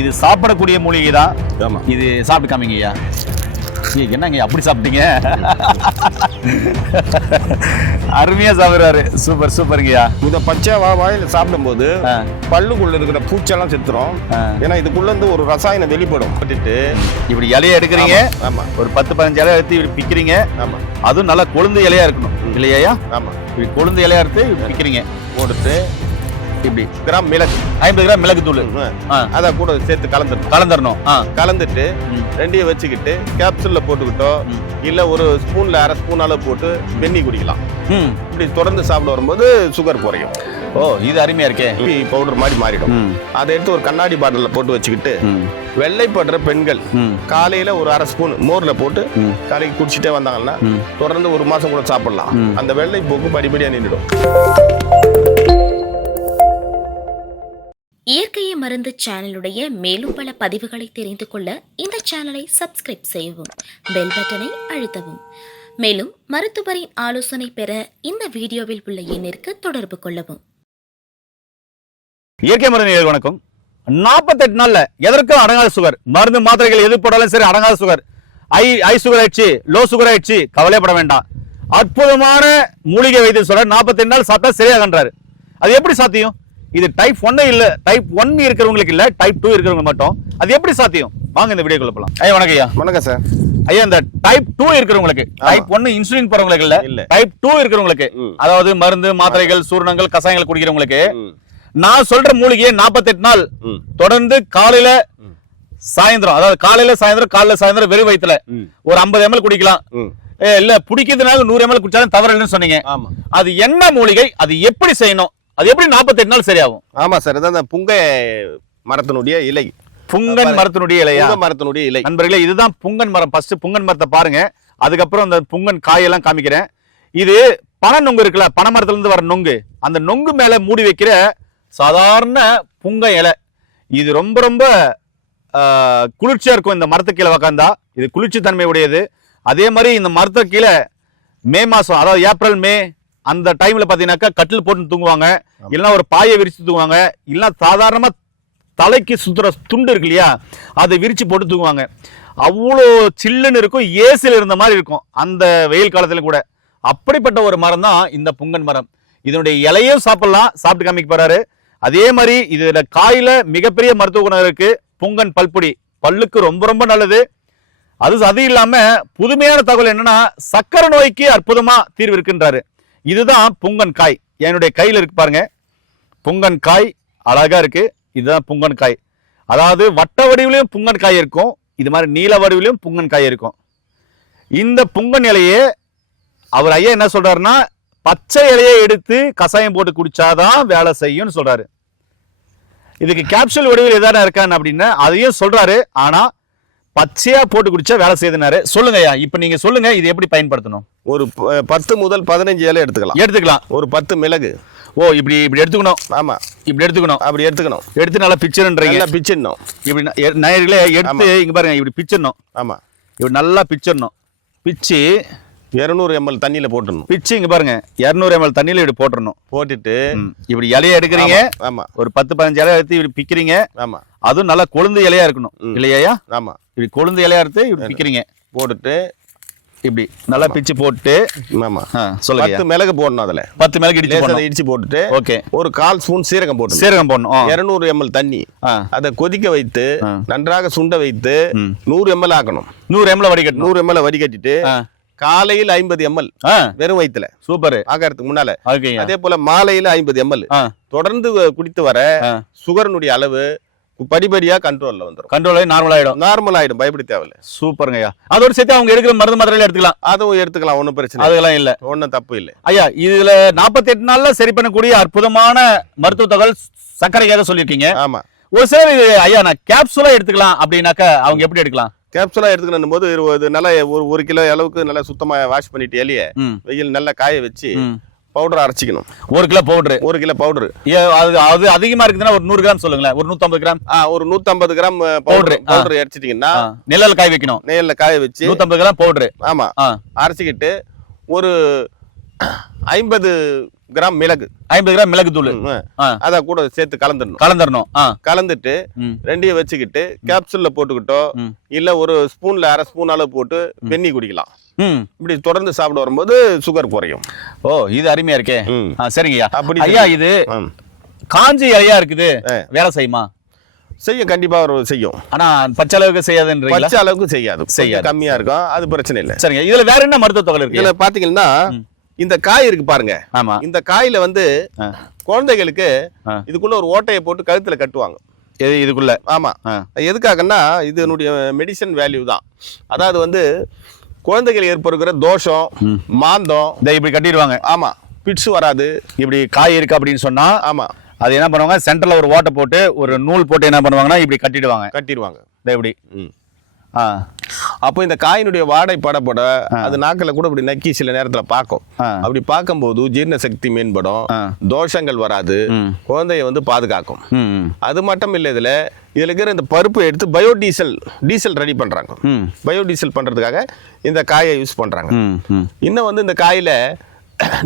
இது சாப்பிடக்கூடிய மூலிகை தான். ஆமா. இது சாப்பிட்டு காமிங்க ஐயா. என்னங்க அப்படி சாப்பிட்டீங்க? அருமையா சாப்பிடுறாரு. சூப்பர் சூப்பருங்கய்யா. இதை பச்சை வாயில சாப்பிடும்போது பல்லுக்குள்ள இருக்கிற பூச்செல்லாம் செத்துரும். ஏன்னா இதுக்குள்ள இருந்து ஒரு ரசாயனம் வெளிப்படும். போட்டுட்டு இப்படி இலையை எடுக்கிறீங்க. ஆமா. ஒரு 10-15 இலையை எடுத்து இப்படி பிக்கிறீங்க. ஆமா. அதுவும் நல்லா கொழுந்து இலையா இருக்கணும் இல்லையா? ஆமா. இப்படி கொழுந்து இலையா எடுத்து பிக்கிறீங்க. போட்டுட்டு இப்படி கிராம் மிளகு 50 கிராம் மிளகு தூள் அதை கூட சேர்த்து கலந்துடணும். கலந்துட்டு ரெண்டையும் வச்சுக்கிட்டு கேப்சூல்ல போட்டுக்கிட்டோ இல்ல ஒரு ஸ்பூன்ல அரை ஸ்பூன் அளவு போட்டு வெண்ணி குடிக்கலாம். இப்படி தொடர்ந்து சாப்பிட வரும்போது சுகர் குறையும். ஓ, இது அருமையா இருக்கே. பவுடர் மாதிரி மாறிடும். அதை எடுத்து ஒரு கண்ணாடி பாட்டில போட்டு வச்சுக்கிட்டு வெள்ளைப்படுற பெண்கள் காலையில ஒரு அரை ஸ்பூன் மோர்ல போட்டு காலைக்கு குடிச்சிட்டே வந்தாங்கன்னா தொடர்ந்து ஒரு மாசம் கூட சாப்பிடலாம். அந்த வெள்ளை போக்கு படிப்படியா நின்றுடும். இயற்கையை மருந்து சேனலுடைய மேலும் பல பதிவுகளை தெரிந்து கொள்ள இந்த சேனலை சப்ஸ்கிரைப் செய்யவும், பெல் பட்டனை அழுத்தவும். மேலும் மருத்துவரின் ஆலோசனை பெற இந்த வீடியோவில் உள்ள எண்ணிற்கு தொடர்பு கொள்ளவும். இயற்கை மருந்து வணக்கம். 48 நாள்ல எதற்கும் அடங்காத சுகர். மருந்து மாத்திரைகள் எது போட்டாலும் சரி அடங்காத சுகர். ஹை சுகர் ஆயிடுச்சு, லோ சுகர் ஆயிடுச்சு, கவலைப்பட வேண்டாம். அற்புதமான மூலிகை வைத்தியம் சொல்ற 48 நாள் சாப்பிட்டா சரியாகன்றாரு. அது எப்படி சாத்தியம்? இது டைப் 1 இல்ல, டைப் 1 இருக்கிறவங்களுக்கு இல்ல, டைப் 2 இருக்கிறவங்க மட்டும். அது எப்படி சாத்தியம்? வாங்க இந்த வீடியோக்குள்ள போலாம். ஐயா வணக்கம் ஐயா. வணக்கம் சார். ஐயா, இந்த டைப் 2 இருக்கிறவங்களுக்கு, டைப் 1 இன்சுலின் போறவங்களுக்கு இல்ல, டைப் 2 இருக்கிறவங்களுக்கு, அதாவது மருந்து மாத்திரைகள் சூரணங்கள் கசாயங்கள் குடிக்கிறவங்களுக்கு நான் சொல்ற மூலிகையை 48 நாள் தொடர்ந்து காலையில சாயந்தரம், அதாவது காலையில சாயந்தரம் வெறும் வயித்துல ஒரு 50 ml குடிக்கலாம். இல்ல பிடிக்கிறதுனால 100 ml குடிச்சாலும் தவறு இல்லைன்னு சொன்னீங்க. அது என்ன மூலிகை? அது எப்படி செய்யணும்? அது எப்படி 48 நாள் சரியாகும்? ஆமா சார், இதான் புங்கை மரத்தினுடைய இலை. புங்கன் மரத்தினுடைய இலையா? மரத்தினுடைய இலை. நண்பர்களே, இதுதான் புங்கன் மரம். ஃபர்ஸ்ட் புங்கன் மரத்தை பாருங்க, அதுக்கப்புறம் அந்த புங்கன் காயெல்லாம் காமிக்கிறேன். இது பனை நொங்கு இருக்குல்ல, பனை மரத்துல இருந்து வர நொங்கு, அந்த நொங்கு மேல மூடி வைக்கிற சாதாரண புங்க இலை. இது ரொம்ப ரொம்ப குளிர்ச்சியா இருக்கும். இந்த மரத்து கீழே உக்காந்தா இது குளிர்ச்சி தன்மை உடையது. அதே மாதிரி இந்த மரத்து கீழே மே மாசம், அதாவது ஏப்ரல் மே அந்த டைம்ல பாத்தீங்கன்னாக்கா கட்டில் போட்டு தூங்குவாங்க, இல்லைன்னா ஒரு பாயை விரிச்சு தூங்குவாங்க, இல்லைன்னா சாதாரணமா தலைக்கு சுத்துற துண்டு இருக்கு இல்லையா, அதை விரிச்சு போட்டு தூங்குவாங்க. அவ்வளோ சில்லுன்னு இருக்கும், ஏசில இருந்த மாதிரி இருக்கும் அந்த வெயில் காலத்துல கூட. அப்படிப்பட்ட ஒரு மரம் தான் இந்த புங்கன் மரம். இதனுடைய இலையும் சாப்பிடலாம், சாப்பிட்டு காமிக்க போறாரு. அதே மாதிரி இதுல காயில மிகப்பெரிய மருத்துவ குணம் இருக்கு. புங்கன் பல்பொடி பல்லுக்கு ரொம்ப ரொம்ப நல்லது. அது இல்லாம புதுமையான தகவல் என்னன்னா, சக்கரை நோய்க்கு அற்புதமா தீர்வு இருக்குன்றாரு. இதுதான் புங்கன் காய். என்னுடைய கையில இருக்கு பாருங்க, புங்கன் காய் அழகா இருக்கு. இதுதான் புங்கன் காய். அதாவது வட்ட வடிவிலையும் புங்கன் காய் இருக்கும், இது மாதிரி நீல வடிவிலையும் புங்கன் காய் இருக்கும். இந்த புங்கன் இலையே அவர் ஐயா என்ன சொல்றாருன்னா, பச்சை இலையை எடுத்து கசாயம் போட்டு குடிச்சாதான் வேலை செய்யும்னு சொல்றாரு. இதுக்கு கேப்சூல் வடிவில் எதாவது இருக்கான்னு அப்படின்னு அதையும் சொல்றாரு. ஆனா பச்சையா போட்டு குடிச்சா வேலை செய்யுதுனாரு. சொல்லுங்க ஐயா, இப்ப நீங்க சொல்லுங்க, இது எப்படி பயன்படுத்தணும்? ஒரு 10 முதல் 15 இலை எடுத்துக்கலாம். ஒரு 10 மிளகு. ஓ, இப்படி எடுத்துக்கணும். ஆமா, இப்படி எடுத்துக்கணும். அப்படி எடுத்துக்கணும். எடுத்து நல்லா பிச்சிடணும். நல்லா பிச்சிடணும். இப்படி நேயர்களே எடுத்து இங்க பாருங்க, இப்படி பிச்சிடணும். ஆமா, இப்படி நல்லா பிச்சிடணும். பிச்சு 200 ml தண்ணியில போட்டுடணும். பிச்சு இங்க பாருங்க 200 ml தண்ணியில இப்படி போட்டுடணும். போட்டுட்டு இப்படி இலையை எடுக்கிறீங்க. ஆமா, ஒரு 10-15 இலையை எடுத்து இப்படி பிக்கிறீங்க. ஆமா, அதுவும் நல்லா கொழுந்து இலையா இருக்கணும் இல்லையா? ஆமா, இப்படி கொழுந்து இலையா எடுத்து இப்படி பிக்கிறீங்க. போட்டுட்டு இப்படி நல்லா பிச்சு போட்டு, ஆமா சொல்லுங்க, 10 மிளகு போடணும். அதுல 10 மிளகு இடிச்சு போட்டுட்டு, ஓகே, ஒரு 1/4 ஸ்பூன் சீரகம் போடணும். 200 ml தண்ணி, அதை கொதிக்க வைத்து நன்றாக சுண்ட வைத்து 100 ml ஆக்கணும். 100 ml வடிகட்டணும். 100 ml வடிகட்டிட்டு காலையில் 50 ml வெறும் வயிற்றுல சூப்பர் ஆகிறதுக்கு முன்னால, அதே போல மாலையில 50 ml தொடர்ந்து குடித்து வர சுகர்னுடைய அளவு படிப்படியா கண்ட்ரோல்ல வந்துடும். கண்ட்ரோல் ஆகி நார்மல் ஆயிடும். பயப்பட தேவையில்லை. சூப்பருங்கய்யா. அதோட சேர்த்து அவங்க எடுக்கிற மருந்து மாத்திரையில எடுத்துக்கலாம். அதுவும் எடுத்துக்கலாம், ஒன்றும் பிரச்சனை அதெல்லாம் இல்ல, ஒன்றும் தப்பு இல்லை. ஐயா, இதுல 48 நாள்ல சரி பண்ணக்கூடிய அற்புதமான மருத்துவ தகவல் சர்க்கரைக்காக சொல்லியிருக்கீங்க. ஆமா. ஒரு சிலர் ஐயா நான் கேப்சூலா எடுத்துக்கலாம் அப்படின்னாக்கா அவங்க எப்படி எடுக்கலாம்? கேப்சூலா எடுத்துக்கணும் போது நல்லா ஒரு கிலோ அளவுக்கு நல்லா சுத்தமா வாஷ் பண்ணிட்டு எலிய வெயில் நல்லா காய வச்சு பவுடர் அரைச்சிக்கணும். 1 கிலோ பவுடர். 1 kilo powder. அது அதிகமா இருக்குதுன்னா ஒரு 100 கிராம் சொல்லுங்களேன். ஒரு 150 கிராம். ஒரு 150 கிராம் பவுடர் அரைச்சிட்டீங்கன்னா நிழல்ல காய வைக்கணும். நிழல்ல காய வச்சு 150 கிராம் பவுடர். ஆமா, அரைச்சிக்கிட்டு ஒரு 50 கிராம் மிளகு 50 கிராம் மிளகு தூள் அத கூட சேர்த்து கலந்துடணும். கலந்துட்டு ரெண்டையும் வச்சுக்கிட்டு கேப்சூல்ல போட்டுக்கிட்டோ இல்ல ஒரு ஸ்பூன்ல அரை ஸ்பூன் அளவு போட்டு வெந்நி குடிக்கலாம். இப்படி தொடர்ந்து சாப்பிட வரும்போது சுகர் குறையும். ஓ, இது அருமையா இருக்கே. சரிங்கய்யா. அப்படி ஐயா, இது காஞ்சி இலையா இருக்குது, வேலை செய்யுமா? செய்யும், கண்டிப்பா செய்யும். ஆனா பச்சை அளவுக்கு செய்யாதுன்றீங்களா? பச்சை அளவுக்கு செய்யாது, கம்மியா இருக்கும், அது பிரச்சனை இல்லை. சரிங்க. இதுல வேற என்ன மருத்துவ தொகை இருக்கு? இதுல பாத்தீங்கன்னா இந்த காய் இருக்கு பாருங்க. ஆமா. இந்த காயில வந்து குழந்தைகளுக்கு இதுக்குள்ள ஒரு ஓட்டையை போட்டு கழுத்துல கட்டுவாங்க. இதுக்குள்ள? ஆமா. எதுக்காகன்னா இதனுடைய மெடிசன் வேல்யூ தான். அதாவது வந்து குழந்தைகள் ஏற்படுகிற தோஷம், மாந்தம் இப்படி கட்டிடுவாங்க. ஆமா, பிட்ஸ் வராது. இப்படி காய் இருக்கு அப்படின்னு சொன்னா, ஆமா, அது என்ன பண்ணுவாங்க, சென்டர்ல ஒரு ஓட்டை போட்டு ஒரு நூல் போட்டு என்ன பண்ணுவாங்கன்னா இப்படி கட்டிடுவாங்க. இப்படி. அப்போ இந்த காயினுடைய வாடை படப்பட அது நாக்கில் கூட இப்படி நக்கி சில நேரத்துல பார்க்கும். அப்படி பார்க்கும்போது ஜீரண சக்தி மேம்படும், தோஷங்கள் வராது, குழந்தைய வந்து பாதுகாக்கும். அது மட்டும் இல்லை, இதுல இருக்கிற இந்த பருப்பு எடுத்து டீசல் ரெடி பண்றாங்க. பயோடீசல் பண்றதுக்காக இந்த காயை யூஸ் பண்றாங்க. இன்னும் வந்து இந்த காயில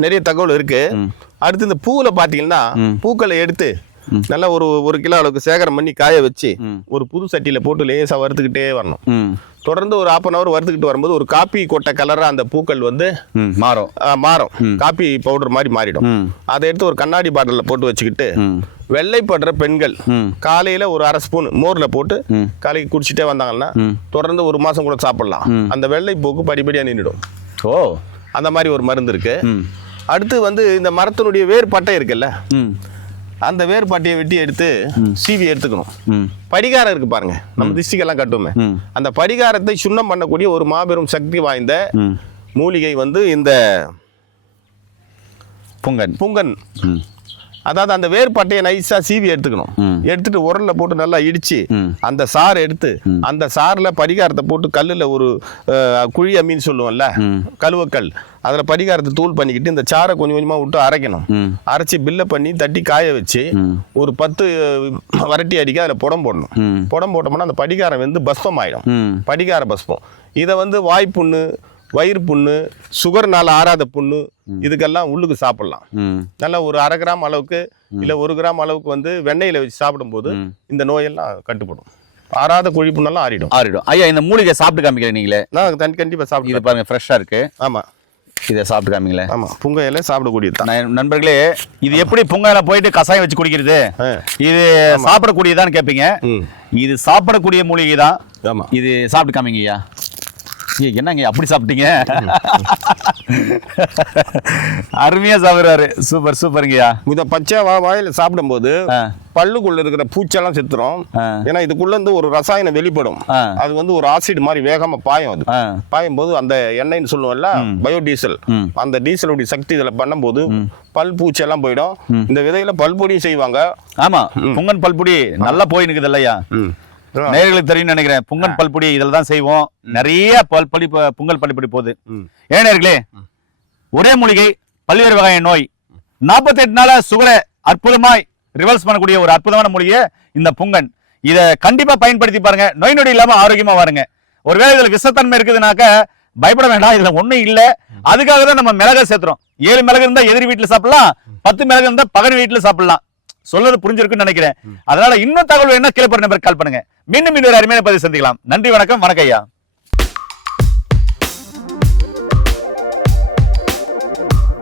நிறைய தகவல் இருக்கு. அடுத்து இந்த பூவுல பாத்தீங்கன்னா பூக்களை எடுத்து நல்லா ஒரு கிலோ அளவுக்கு சேகரம் பண்ணி காய வச்சு ஒரு புது சட்டியில போட்டு லேசா வறுத்துக்கிட்டே வரணும். தொடர்ந்து ஒரு 1/2 hour வறுத்துக்கிட்டு வரும்போது ஒரு காப்பி கொட்டை கலரா அந்த பூக்கள் வந்து மாறும். காப்பி பவுடர் மாதிரி மாறிடும். அதை எடுத்து ஒரு கண்ணாடி பாட்டில போட்டு வச்சுக்கிட்டு வெள்ளைப்படுற பெண்கள் காலையில ஒரு அரை ஸ்பூன் மோர்ல போட்டு காலைக்கு குடிச்சிட்டே வந்தாங்கன்னா தொடர்ந்து 1 மாசம் கூட சாப்பிடலாம். அந்த வெள்ளை போக்கு படிப்படியா நின்றுடும். ஓ, அந்த மாதிரி ஒரு மருந்து இருக்கு. அடுத்து வந்து இந்த மரத்தினுடைய வேர் பட்டை இருக்குல்ல, அந்த வேர் பட்டையை வெட்டி எடுத்து சீவி எடுத்துக்கணும். படிகாரம் இருக்கு பாருங்க, நம்ம திஷ்டிக்கெல்லாம் கட்டுமே, அந்த படிகாரத்தை சுண்ணம் பண்ணக்கூடிய ஒரு மாபெரும் சக்தி வாய்ந்த மூலிகை வந்து இந்த புங்கன். அதாவது அந்த வேர் பட்டையை நைஸா சீவி எடுத்துக்கணும். எடுத்துட்டு உரல்ல போட்டு நல்லா இடிச்சு அந்த சாறு எடுத்து அந்த சாறுல படிகாரத்தை போட்டு கல்லுல ஒரு குழி அம்மின்னு சொல்லுவோம்ல, கழுவக்கல், அதுல படிகாரத்தை தூள் பண்ணிக்கிட்டு இந்த சாரை கொஞ்சம் கொஞ்சமா விட்டு அரைக்கணும். அரைச்சி பில்ல பண்ணி தட்டி காய வச்சு ஒரு 10 வரட்டி அடிக்க அதுல புடம் போடணும். புடம் போட்டோம்னா அந்த படிகாரம் வந்து பஸ்பம் ஆயிடும். படிகார பஸ்பம். இதை வந்து வாய்ப்புண்ணு, வயிறு புண்ணு, சுகர்னால ஆறாத புண்ணு, இதுக்கெல்லாம் உள்ளுக்கு சாப்பிடலாம். நல்லா ஒரு 1/2 கிராம் அளவுக்கு இல்ல 1 கிராம் அளவுக்கு வந்து வெண்ணெயில வச்சு சாப்பிடும் போது இந்த நோயெல்லாம் கட்டுப்படும். ஆறாத குழி புண்ணெல்லாம் ஆறிடும். ஐயா, இந்த மூலிகை சாப்பிட்டு காமிக்கிறேன் நீங்களே? நான் கண்டிப்பா சாப்பிட்டு பாருங்க, ஃப்ரெஷ்ஷா இருக்கு. ஆமா, இதை சாப்பிட்டு காமிங்களே. ஆமா, புங்க இலை சாப்பிடக்கூடியது நண்பர்களே. இது எப்படி புங்க இலை போயிட்டு கசாயம் வச்சு குடிக்கிறது, இது சாப்பிடக்கூடியதான்னு கேட்பீங்க. இது சாப்பிடக்கூடிய மூலிகை தான். ஆமா, இது சாப்பிட்டு காமிங்க ஐயா. என்னங்க அப்படி சாப்பிட்டீங்க? அருமையா சாப்பிடுறாரு. சூப்பருங்கய்யா. இத பச்சை வாயில சாப்பிடும் போது பல்லுக்குள்ள இருக்கிற பூச்செல்லாம் செத்துரும். ஏன்னா இதுக்குள்ள இருந்து ஒரு ரசாயனம் வெளிப்படும். அது வந்து ஒரு ஆசிட் மாதிரி வேகமா பாயும். அது பாயும் போது அந்த எண்ணெய்னு சொல்லுவோம்ல, பயோடீசல், அந்த டீசலுடைய சக்தி இதுல பண்ணும்போது பல் பூச்செல்லாம் போயிடும். இந்த விதையில பல்பொடியும் செய்வாங்க. ஆமா, புங்கன் பல்பொடி நல்லா போய் நிக்குது இல்லையா? நேயர்களுக்கு தெரியும் நினைக்கிறேன். புங்கன் பல்பொடி இதுல தான் செய்வோம். நிறைய புங்கல் பல்பொடி போகுது. நேயர்களே, ஒரே மூலிகை பல்வேறு வகையான நோய் 48 நாள சுகரை அற்புதமாய் ரிவர்ஸ் பண்ணக்கூடிய ஒரு அற்புதமான மூலிகை இந்த புங்கன். இதை கண்டிப்பா பயன்படுத்தி பாருங்க. நோய் நொடி இல்லாம ஆரோக்கியமா வாருங்க. ஒருவேளை இதுல விஷத்தன்மை இருக்குதுனாக்க பயப்பட வேண்டாம், இதுல ஒண்ணும் இல்ல. அதுக்காக தான் நம்ம மிளகை சேர்த்துறோம். 7 மிளகு இருந்தா எதிரி வீட்டுல சாப்பிடலாம், 10 மிளகு இருந்தா பகல் வீட்டுல சாப்பிடலாம். சொல்றது புரிஞ்சிருக்குன்னு நினைக்கிறேன். அதனால இன்னும் தகவல் வேணா கீழே நம்பர் கால் பண்ணுங்க. மீண்டும் இன்னொரு அருமையான பதிவு சந்திக்கலாம். நன்றி, வணக்கம். வணக்கம் ஐயா.